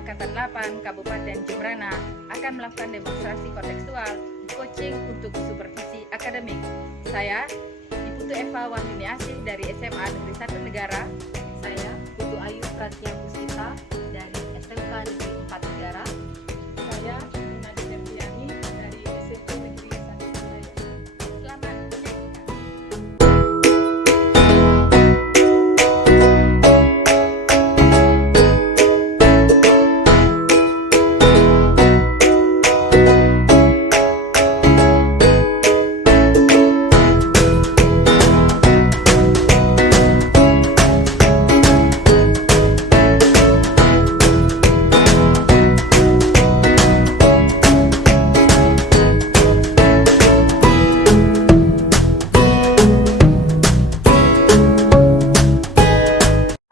Angkatan 8 Kabupaten Jembrana akan melakukan demonstrasi kontekstual coaching untuk supervisi akademik. Saya, Iputu Eva Wahini Asih dari SMA Negeri 1 Negara. Saya, Putu Ayu Pratia Puspita dari SMK Negeri 4 Negara. Saya, Nadi Septiani dari SMP Negeri 1 Negara. Selamat menyaksikan.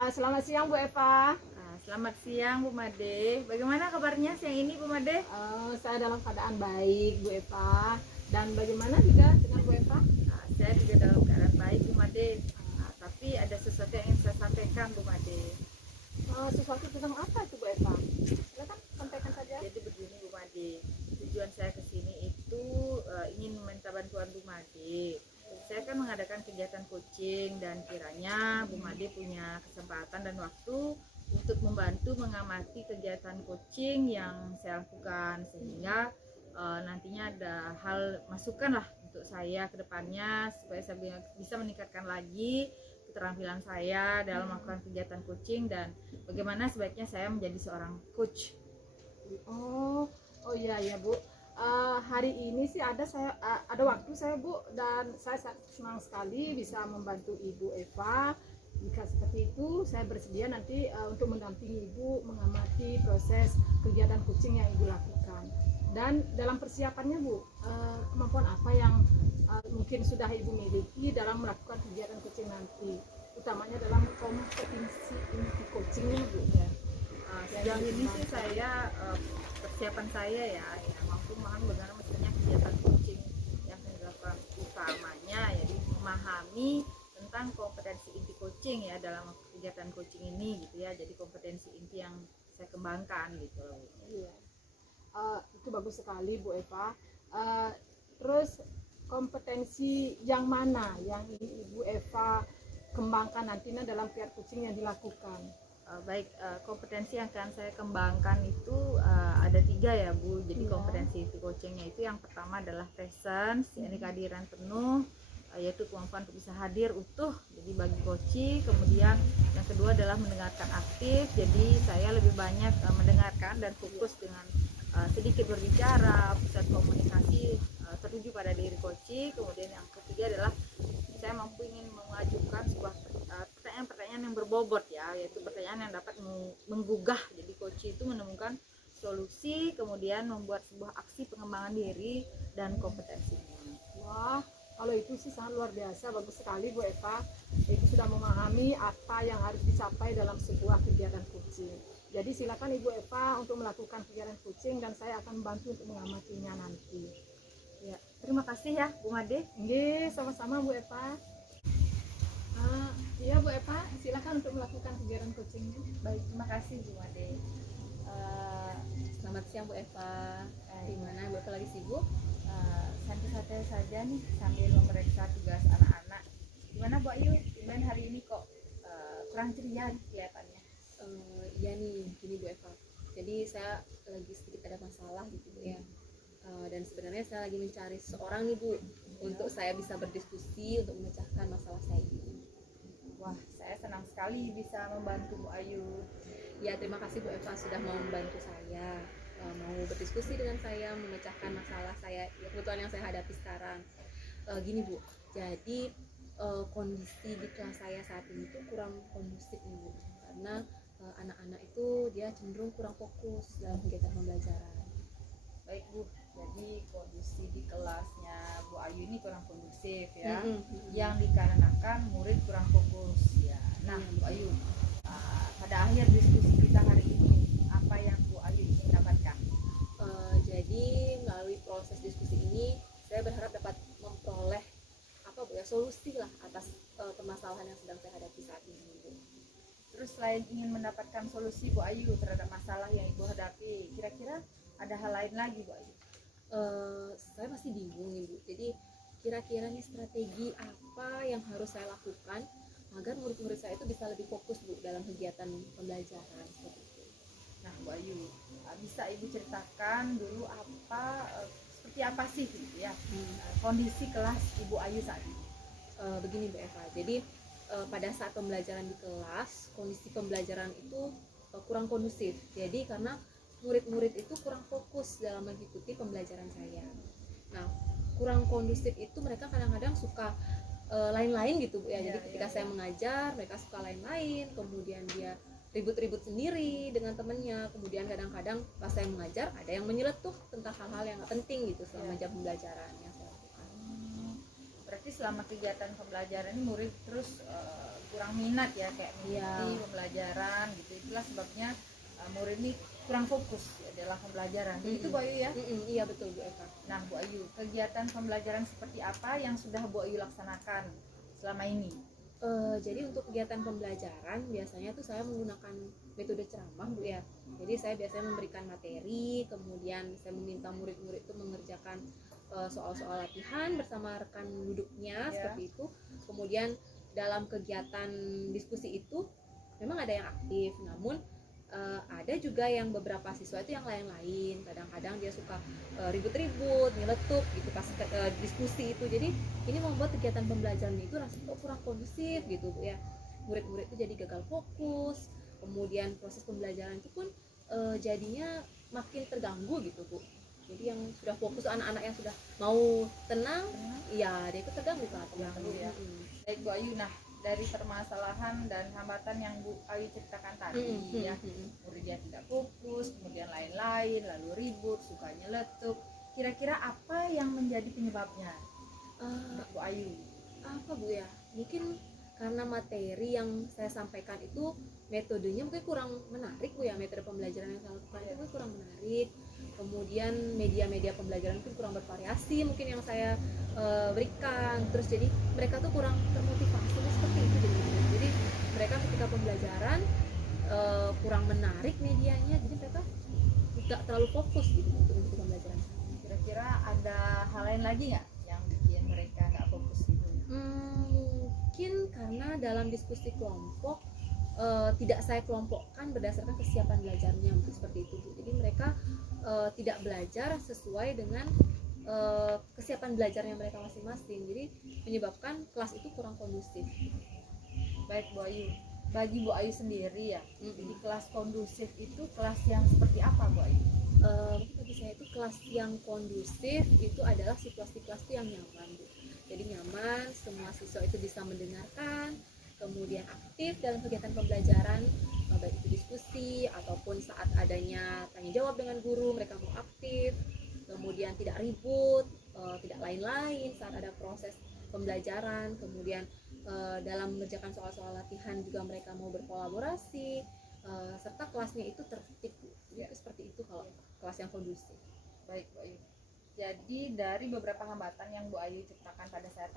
Selamat siang Bu Eva. Selamat siang Bu Made. Bagaimana kabarnya siang ini Bu Made? Saya dalam keadaan baik Bu Eva. Dan bagaimana juga dengan Bu Eva? Saya juga dalam keadaan baik Bu Made. Tapi ada sesuatu yang ingin saya sampaikan Bu Made. Sesuatu tentang apa itu Bu Eva? Silakan sampaikan saja. Jadi begini Bu Made, tujuan saya ke sini itu ingin meminta bantuan Bu Made. Saya kan mengadakan kegiatan coaching dan kiranya Bu Made punya kesempatan dan waktu untuk membantu mengamati kegiatan coaching yang saya lakukan, sehingga nantinya ada hal masukan lah untuk saya ke depannya supaya saya bisa meningkatkan lagi keterampilan saya dalam melakukan kegiatan coaching dan bagaimana sebaiknya saya menjadi seorang coach. Oh iya ya Bu. Hari ini sih ada waktu saya Bu, dan saya senang sekali bisa membantu Ibu Eva. Jika seperti itu saya bersedia nanti untuk mendampingi Ibu mengamati proses kegiatan coaching yang Ibu lakukan. Dan dalam persiapannya Bu, kemampuan apa yang mungkin sudah Ibu miliki dalam melakukan kegiatan coaching nanti, utamanya dalam kompetensi inti coachingnya Bu ya. Sejauh ini sih saya persiapan saya ya mampu memahami bagaimana mestinya kegiatan coaching yang saya lakukan, utamanya yaitu memahami tentang kompetensi inti coaching ya dalam kegiatan coaching ini gitu ya. Jadi kompetensi inti yang saya kembangkan gitu loh. Iya. Itu bagus sekali Bu Eva. Terus kompetensi yang mana yang Ibu Eva kembangkan nantinya dalam peer coaching yang dilakukan? Kompetensi yang akan saya kembangkan itu ada 3 ya Bu. Jadi kompetensi inti coachingnya itu yang pertama adalah presence, yakni kehadiran penuh, yaitu kemampuan untuk bisa hadir utuh jadi bagi coaching. Kemudian yang kedua adalah mendengarkan aktif, jadi saya lebih banyak mendengarkan dan fokus dengan sedikit berbicara, pusat komunikasi tertuju pada diri coaching. Kemudian yang ketiga adalah saya mampu ingin mengajukan sebuah pertanyaan-pertanyaan yang berbobot ya, yaitu pertanyaan yang dapat menggugah. Jadi coaching itu menemukan solusi, kemudian membuat sebuah aksi pengembangan diri dan kompetensinya. Wah, kalau itu sih sangat luar biasa, bagus sekali Bu Eva. Itu sudah memahami apa yang harus dicapai dalam sebuah kegiatan coaching. Jadi silakan Ibu Eva untuk melakukan kegiatan coaching dan saya akan membantu untuk mengamatinya nanti. Ya, terima kasih ya Bu Made. Nggih, sama-sama Bu Eva. Iya Bu Eva, silakan untuk melakukan kegiatan coachingnya. Baik, terima kasih Bu Made. Selamat siang Bu Eva. Gimana Bu Eva lagi sibuk? Santai-santai saja nih sambil memeriksa tugas anak-anak. Gimana Bu Ayu? Gimana hari ini kok kurang ceria kelihatannya? Iya nih, gini Bu Eva. Jadi saya lagi sedikit ada masalah gitu Bu ya. Dan sebenarnya saya lagi mencari seorang nih Bu untuk saya bisa berdiskusi untuk memecahkan masalah saya ini. Wah, saya senang sekali bisa membantu Bu Ayu. Ya, terima kasih Bu Eva sudah mau membantu saya, mau berdiskusi dengan saya, memecahkan masalah saya, ya, kebutuhan yang saya hadapi sekarang. Gini Bu, jadi kondisi di kelas saya saat ini tuh kurang kondusif nih Bu, karena anak-anak itu dia cenderung kurang fokus dalam kegiatan pembelajaran. Baik Bu, jadi kondisi di kelasnya Bu Ayu ini kurang kondusif ya, yang dikarenakan murid kurang fokus ya. Nah Bu Ayu, pada akhir diskusi kita hari ini apa yang Bu Ayu ingin dapatkan? Jadi melalui proses diskusi ini saya berharap dapat memperoleh apa Bu ya, solusi lah atas permasalahan yang sedang saya hadapi saat ini Bu. Terus selain ingin mendapatkan solusi Bu Ayu terhadap masalah yang Ibu hadapi, kira-kira ada hal lain lagi Bu Ayu? Saya masih bingung nih Bu. Jadi kira-kira nih strategi apa yang harus saya lakukan agar murid-murid saya itu bisa lebih fokus Bu dalam kegiatan pembelajaran seperti itu. Nah Bu Ayu, bisa Ibu ceritakan dulu seperti apa sih gitu ya kondisi kelas Ibu Ayu saat ini? Begini Bu Eva, jadi pada saat pembelajaran di kelas, kondisi pembelajaran itu kurang kondusif. Jadi karena murid-murid itu kurang fokus dalam mengikuti pembelajaran saya. Nah, kurang kondusif itu mereka kadang-kadang suka lain-lain gitu Bu ya. Jadi ketika saya mengajar, mereka suka lain-lain, kemudian dia ribut-ribut sendiri dengan temennya. Kemudian kadang-kadang pas saya mengajar ada yang menyeletuk tentang hal-hal yang nggak penting gitu selama jam pembelajaran yang saya lakukan. Berarti selama kegiatan pembelajaran ini murid terus kurang minat ya kayak mengikuti pembelajaran gitu. Itulah sebabnya murid ini kurang fokus ya, dalam pembelajaran. Begitu Bu Ayu ya? Iya betul Bu Eva. Nah Bu Ayu, kegiatan pembelajaran seperti apa yang sudah Bu Ayu laksanakan selama ini? Jadi untuk kegiatan pembelajaran biasanya tuh saya menggunakan metode ceramah Bu ya. Jadi saya biasanya memberikan materi, kemudian saya meminta murid-murid itu mengerjakan soal-soal latihan bersama rekan duduknya seperti itu. Kemudian dalam kegiatan diskusi itu memang ada yang aktif, namun ada juga yang beberapa siswa itu yang lain-lain. Kadang-kadang dia suka ribut-ribut, nyeletuk gitu pas diskusi itu. Jadi ini membuat kegiatan pembelajaran itu rasanya kurang kondusif gitu Bu ya. Murid-murid itu jadi gagal fokus. Kemudian proses pembelajaran itu pun jadinya makin terganggu gitu Bu. Jadi yang sudah fokus, anak-anak yang sudah mau tenang, ya dia itu terganggu kan. Ya. Baik Bu Ayu, nah dari permasalahan dan hambatan yang Bu Ayu ceritakan tadi ya, muridnya tidak fokus, kemudian lain-lain, lalu ribut, suka nyeletuk. Kira-kira apa yang menjadi penyebabnya Bu Ayu? Apa Bu ya? Mungkin karena materi yang saya sampaikan itu metodenya mungkin kurang menarik Bu ya. Metode pembelajaran yang saya lakukan itu kurang menarik. Kemudian media-media pembelajaran itu kurang bervariasi mungkin yang saya berikan. Terus jadi mereka tuh kurang termotivasi seperti itu jadi mereka ketika pembelajaran kurang menarik medianya, jadi mereka tidak terlalu fokus gitu untuk pembelajaran. Kira-kira ada hal lain lagi nggak yang bikin mereka nggak fokus gitu? Mungkin karena dalam diskusi kelompok tidak saya kelompokkan berdasarkan kesiapan belajarnya, mungkin seperti itu Bu. Jadi mereka tidak belajar sesuai dengan kesiapan belajarnya mereka masing-masing, jadi menyebabkan kelas itu kurang kondusif. Baik Bu Ayu, bagi Bu Ayu sendiri ya, di kelas kondusif itu kelas yang seperti apa Bu Ayu? Bagi saya itu kelas yang kondusif itu adalah situasi kelas itu yang nyaman Bu. Jadi nyaman, semua siswa itu bisa mendengarkan, kemudian aktif dalam kegiatan pembelajaran, baik itu diskusi ataupun saat adanya tanya jawab dengan guru mereka mau aktif, kemudian tidak ribut, tidak lain-lain saat ada proses pembelajaran, kemudian dalam mengerjakan soal-soal latihan juga mereka mau berkolaborasi, serta kelasnya itu tertib. Jadi seperti itu kalau kelas yang kondusif. Baik Bu Ayu, jadi dari beberapa hambatan yang Bu Ayu ceritakan pada saya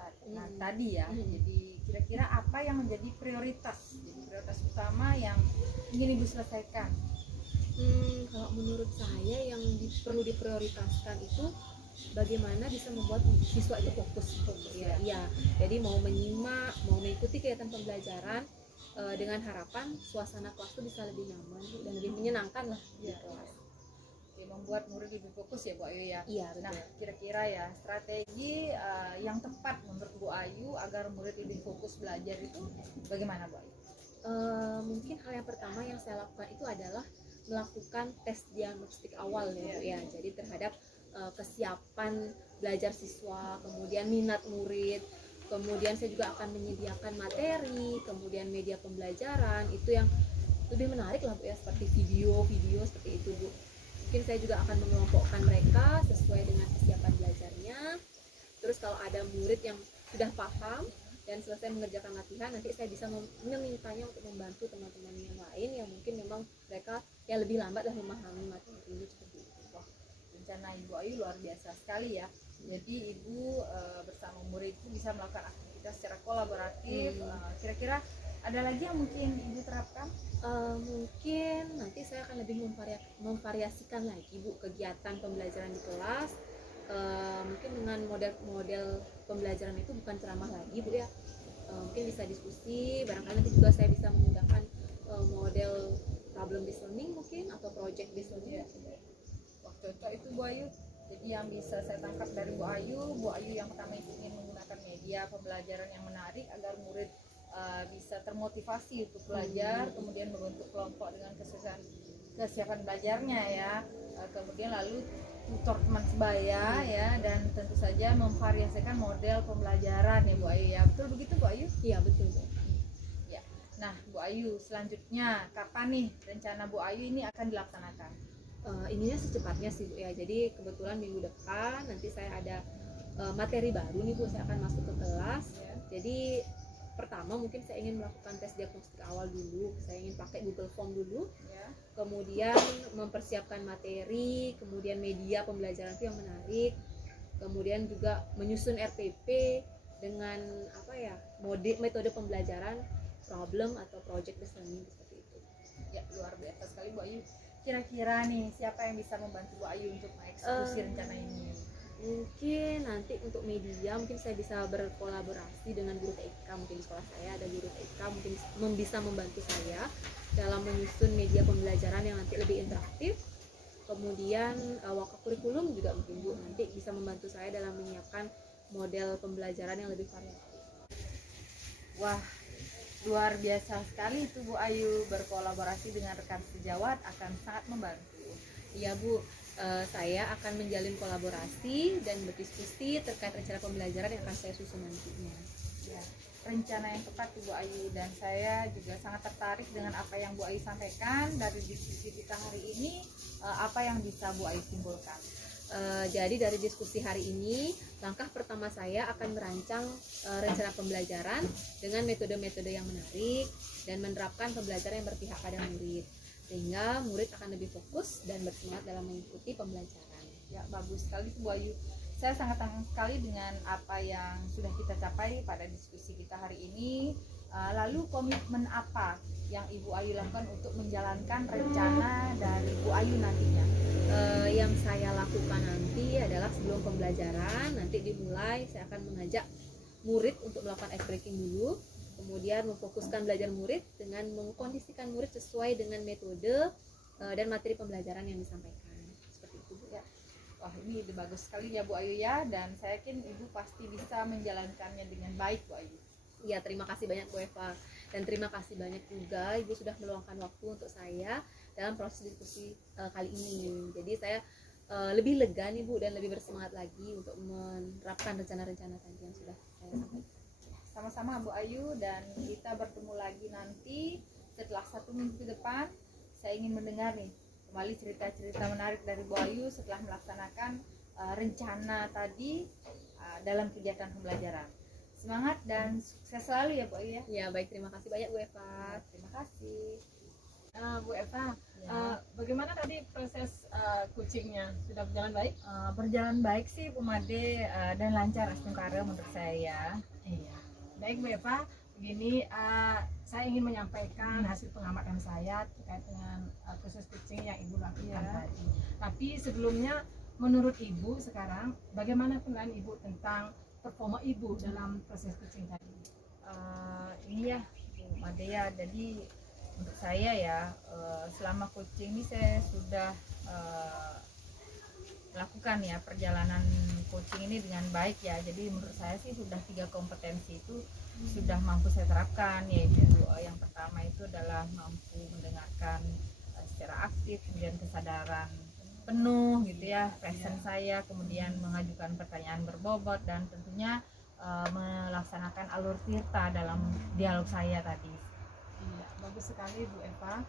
tadi ya, jadi kira-kira apa yang menjadi prioritas, jadi prioritas utama yang ingin Ibu selesaikan? Kalau menurut saya yang perlu diprioritaskan itu bagaimana bisa membuat siswa itu fokus ya. Iya. Jadi mau menyimak, mau mengikuti kegiatan pembelajaran dengan harapan suasana kelas itu bisa lebih nyaman dan lebih menyenangkan lah di kelas. Oke, membuat murid lebih fokus ya Bu Ayu ya. Iya, betul. Nah, kira-kira ya strategi yang tepat menurut Bu Ayu agar murid lebih fokus belajar itu bagaimana Bu Ayu? Mungkin hal yang pertama yang saya lakukan itu adalah melakukan tes diagnostik awal ya Bu ya. Jadi terhadap kesiapan belajar siswa, kemudian minat murid, kemudian saya juga akan menyediakan materi, kemudian media pembelajaran itu yang lebih menarik lah Bu ya, seperti video-video seperti itu Bu. Mungkin saya juga akan mengelompokkan mereka sesuai dengan kesiapan belajarnya. Terus kalau ada murid yang sudah paham dan selesai mengerjakan latihan, nanti saya bisa memintanya untuk membantu teman-teman yang lain yang mungkin memang mereka yang lebih lambat lah memahami materi ini seperti itu. Wah, rencana Ibu Ayu luar biasa sekali ya. Jadi Ibu bersama murid itu bisa melakukan aktivitas kita secara kolaboratif. Kira-kira ada lagi yang mungkin Ibu terapkan? Mungkin nanti saya akan lebih memvariasikan lagi Bu kegiatan pembelajaran di kelas. Mungkin dengan model pembelajaran itu bukan ceramah lagi Bu ya. Mungkin bisa diskusi, barangkali nanti juga saya bisa menggunakan model problem based learning mungkin atau project based learning. Wah, cocok itu Bu Ayu. Jadi yang bisa saya tangkap dari Bu Ayu yang pertama ingin menggunakan media pembelajaran yang menarik agar murid bisa termotivasi untuk belajar, kemudian membentuk kelompok dengan kesiapan belajarnya ya, kemudian lalu tutor teman sebaya ya, dan tentu saja memvariasikan model pembelajaran ya Bu Ayu ya. Betul begitu Bu Ayu? Iya betul Bu. Ya. Nah Bu Ayu, selanjutnya kapan nih rencana Bu Ayu ini akan dilaksanakan? Ininya secepatnya sih Bu ya. Jadi kebetulan minggu depan nanti saya ada materi baru nih Bu, saya akan masuk ke kelas Ya. Jadi pertama mungkin saya ingin melakukan tes diagnostik awal dulu, saya ingin pakai Google Form dulu, Ya. kemudian mempersiapkan materi, kemudian media pembelajaran itu yang menarik, kemudian juga menyusun RPP dengan metode pembelajaran problem atau project based learning seperti itu. Ya, luar biasa sekali Bu Ayu. Kira-kira nih siapa yang bisa membantu Bu Ayu untuk mengeksekusi rencana ini? Mungkin nanti untuk media mungkin saya bisa berkolaborasi dengan guru TIK, mungkin di sekolah saya ada guru TIK mungkin bisa membantu saya dalam menyusun media pembelajaran yang nanti lebih interaktif. Kemudian wakakurikulum juga mungkin Bu nanti bisa membantu saya dalam menyiapkan model pembelajaran yang lebih variatif. Wah, luar biasa sekali itu Bu Ayu, berkolaborasi dengan rekan sejawat akan sangat membantu. Iya Bu, saya akan menjalin kolaborasi dan berdiskusi terkait rencana pembelajaran yang akan saya susun nantinya. Ya, rencana yang tepat Bu Ayu, dan saya juga sangat tertarik dengan apa yang Bu Ayu sampaikan dari diskusi kita hari ini. Apa yang bisa Bu Ayu simpulkan? Jadi dari diskusi hari ini, langkah pertama saya akan merancang rencana pembelajaran dengan metode-metode yang menarik dan menerapkan pembelajaran yang berpihak pada murid, sehingga murid akan lebih fokus dan bersemangat dalam mengikuti pembelajaran. Ya, bagus sekali Bu Ayu. Saya sangat senang sekali dengan apa yang sudah kita capai pada diskusi kita hari ini. Lalu komitmen apa yang Ibu Ayu lakukan untuk menjalankan rencana dari Bu Ayu nantinya? Yang saya lakukan nanti adalah sebelum pembelajaran nanti dimulai, saya akan mengajak murid untuk melakukan ice breaking dulu, kemudian memfokuskan belajar murid dengan mengkondisikan murid sesuai dengan metode dan materi pembelajaran yang disampaikan. Seperti itu Bu. Ya. Wah, ini ide bagus sekali ya Bu Ayu ya, dan saya yakin Ibu pasti bisa menjalankannya dengan baik Bu Ayu. Ya, terima kasih banyak Bu Eva, dan terima kasih banyak juga Ibu sudah meluangkan waktu untuk saya dalam proses diskusi kali ini. Jadi saya lebih lega nih Bu, dan lebih bersemangat lagi untuk menerapkan rencana-rencana tadi yang sudah saya sampaikan. Sama-sama Bu Ayu, dan kita bertemu lagi nanti setelah 1 minggu ke depan. Saya ingin mendengar nih kembali cerita-cerita menarik dari Bu Ayu setelah melaksanakan rencana tadi dalam kegiatan pembelajaran. Semangat dan sukses selalu ya Bu Ayu ya. Ya baik, terima kasih banyak Bu Eva. Terima kasih. Bu Eva, Ya. bagaimana tadi proses coachingnya, sudah berjalan baik? Berjalan baik sih Bu Made, dan lancar Astungkara menurut saya. Iya. Baik Bu Eva, begini saya ingin menyampaikan hasil pengamatan saya terkait dengan proses coaching yang Ibu lakukan Iya. tadi. Tapi sebelumnya, menurut Ibu sekarang, bagaimana penilaian Ibu tentang performa Ibu dalam proses coaching tadi? Ini ya Bu Made ya, jadi untuk saya ya selama coaching ini saya sudah lakukan ya perjalanan coaching ini dengan baik ya. Jadi menurut saya sih sudah 3 kompetensi itu sudah mampu saya terapkan, yaitu yang pertama itu adalah mampu mendengarkan secara aktif, kemudian kesadaran penuh gitu ya, present saya, kemudian mengajukan pertanyaan berbobot, dan tentunya melaksanakan alur tirta dalam dialog saya tadi. Iya, bagus sekali Bu Eva.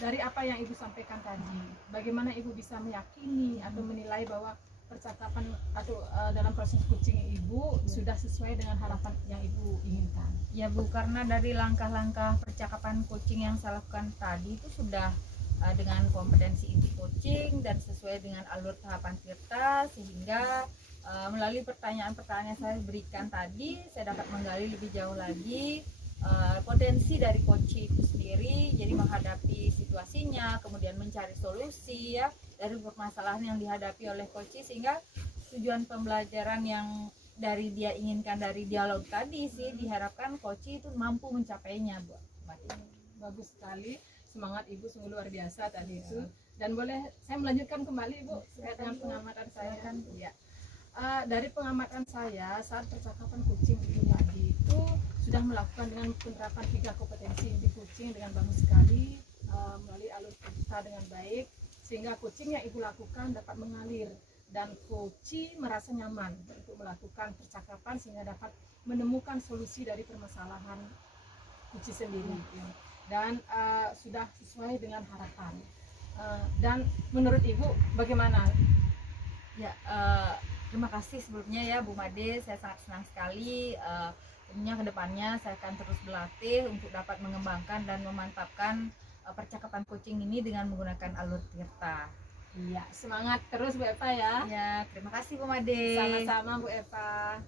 Dari apa yang Ibu sampaikan tadi, bagaimana Ibu bisa meyakini atau menilai bahwa percakapan atau dalam proses coaching Ibu sudah sesuai dengan harapan yang Ibu inginkan? Ya Bu, karena dari langkah-langkah percakapan coaching yang saya lakukan tadi itu sudah dengan kompetensi inti coaching dan sesuai dengan alur tahapan Tirta, sehingga melalui pertanyaan-pertanyaan yang saya berikan tadi saya dapat menggali lebih jauh lagi potensi dari coach itu sendiri, jadi menghadapi situasinya, kemudian mencari solusi ya dari permasalahan yang dihadapi oleh coach, sehingga tujuan pembelajaran yang dari dia inginkan dari dialog tadi sih diharapkan coach itu mampu mencapainya, Bu. Bagus sekali, semangat Ibu sungguh luar biasa tadi itu. Dan boleh saya melanjutkan kembali Ibu terkait dengan pengamatan saya kan? Ya. Dari pengamatan saya saat percakapan coaching itu tadi itu sudah melakukan dengan penerapan 3 kompetensi di coaching dengan bagus sekali, melalui alur kita dengan baik, sehingga coaching yang Ibu lakukan dapat mengalir dan coach merasa nyaman untuk melakukan percakapan sehingga dapat menemukan solusi dari permasalahan coach sendiri ya. Dan sudah sesuai dengan harapan. Dan menurut Ibu bagaimana? Ya, terima kasih sebelumnya ya Bu Made, saya sangat senang sekali. Tentunya kedepannya saya akan terus berlatih untuk dapat mengembangkan dan memantapkan percakapan coaching ini dengan menggunakan alur Tirta. Iya, semangat terus Bu Eva ya. Ya, terima kasih Bu Made. Sama-sama Bu Eva.